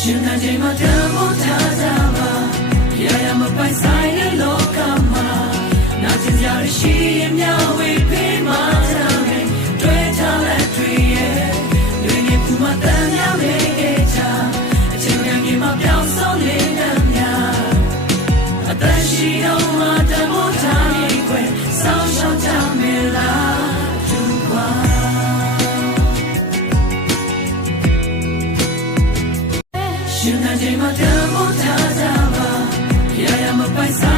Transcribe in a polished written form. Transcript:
ရှင်နာချိန်မှာတမို့ထားကြပါရရမပိုင်ဆိုင်တဲ့လောကမှာနာကျင်စရာရှိရင်မျှဝေပေးမှသာမယ်တွေ့ထားလက်တွေရဲ့လူငယ်ကူမတန်များလေးချာအချိန်ကငယ်မှာပြောင်းဆုံးနေတာများအသက်ရှိတော့မှတမို့ထားရင်ခွဲဆောင်းရှောင်းကြမယ်လားသူကရှင်နာချိန်မှာတမို့ထားကြပါရရမပိုင်ဆိုင်